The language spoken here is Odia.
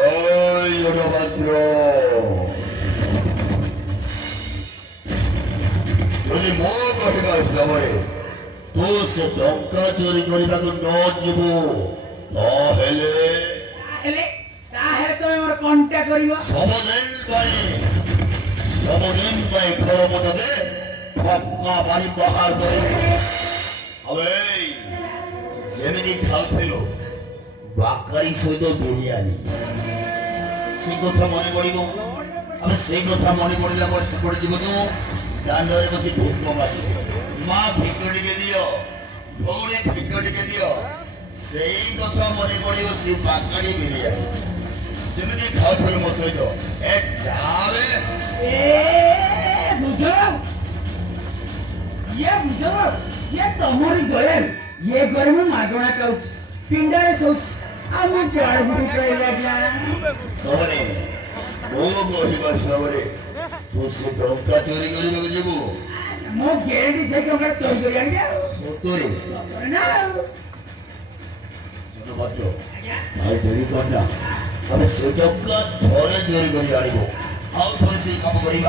ওই অনভদ্র যদি ମୋ କହିବା ହିସାବରେ ତୁ ସେ ଟଙ୍କା ଚୋରି କରିବାକୁ ନ ଯିବୁ ତାହେଲେ ତମେ ମୋର କଣ୍ଟା କରିବ ସବୁଦିନ ପାଇଁ ଘର ମତେ ପକ୍କା ବାଡ଼ି ବାହାର କରିବି હવે ଯେମିତି ଖାଉଥିଲୁ ବାକାରୀ ସହିତ ବିରିୟାନୀ ସେ କଥା ମନେ ପଡ଼ିବ ଆମେ ସେଇ କଥା ମନେ ପଡ଼ିଲା ପରେ ସେପଟେ ଯିବୁ ତୁ ଦାଣ୍ଡରେ ବସି ଭିକ ମାଗିବୁ ମା ଭିକ ଟିକେ ଦିଅ ଭଉଣୀ ଭିକ ଟିକେ ଦିଅ ସେଇ କଥା ମନେ ପଡ଼ିବ ସେ ବାକାରୀ ବିରିୟାନୀ ଯେମିତି ଖାଉଥିଲୁ ମୋ ସହିତ ଏ ଯାବେ ବୁଝ ଇଏ ତମରି ଦୟାରୁ ଇଏ ଘରେ ମୁଁ ମାଗଣା ଖାଉଛି ପିଣ୍ଡାରେ ଶୋଉଛି ଆଉ ମୁଁ କୁଆଡ଼େ ବୁଡ଼ି କହିଲା ତମରେ ମୋ କହିବା ହିସାବରେ ତୁ ସେ ଟଙ୍କା ଚୋରି କରିବାକୁ ଯିବୁ ମୋ ଗ୍ୟାରେଣ୍ଟି ସେଇ ଟଙ୍କାଟା ଚୋରି କରି ଆଣିବି ଆଉ ସତରେ ନା ଆଉ ଭଦ୍ର ଭାଇ ଡେରି କର ନା ଆମେ ସେ ଟଙ୍କା ଥରେ ଚୋରି କରି ଆଣିବୁ ଆଉ ଥରେ ସେଇ କାମ କରିବା